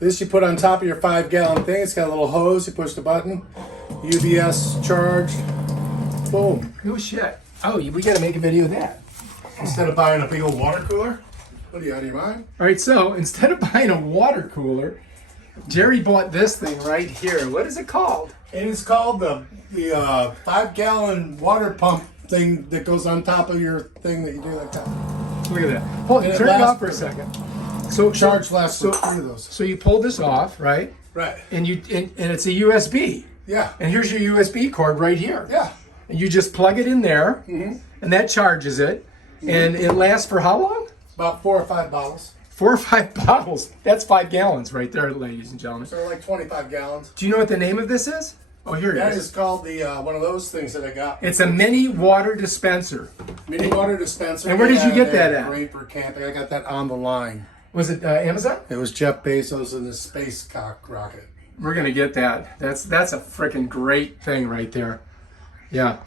This you put on top of your 5-gallon thing. It's got a little hose. You push the button. UBS charged. Boom. No shit. Oh, we got to make a video of that. Instead of buying a big old water cooler. What are you out of your mind? All right, so instead of buying a water cooler, Jerry bought this thing right here. What is it called? It is called the 5-gallon water pump thing that goes on top of your thing that you do like that. Look at that. Hold it. And it Turn it off lasts for a second. So Charge lasts for 3 of those. So you pull this off, right? Right. And it's a USB. Yeah. And here's your USB cord right here. Yeah. And you just plug it in there, and that charges it. And it lasts for how long? About 4 or 5 bottles. 4 or 5 bottles. That's 5 gallons right there, ladies and gentlemen. So like 25 gallons. Do you know what the name of this is? Oh, here it That is. is called the one of those things that I got. It's a mini water dispenser. Mini water dispenser. And where did you get that at? Great for camping. I got that on the line. Was it Amazon? It was Jeff Bezos and his space cock rocket. We're gonna get that. That's a freaking great thing right there. Yeah.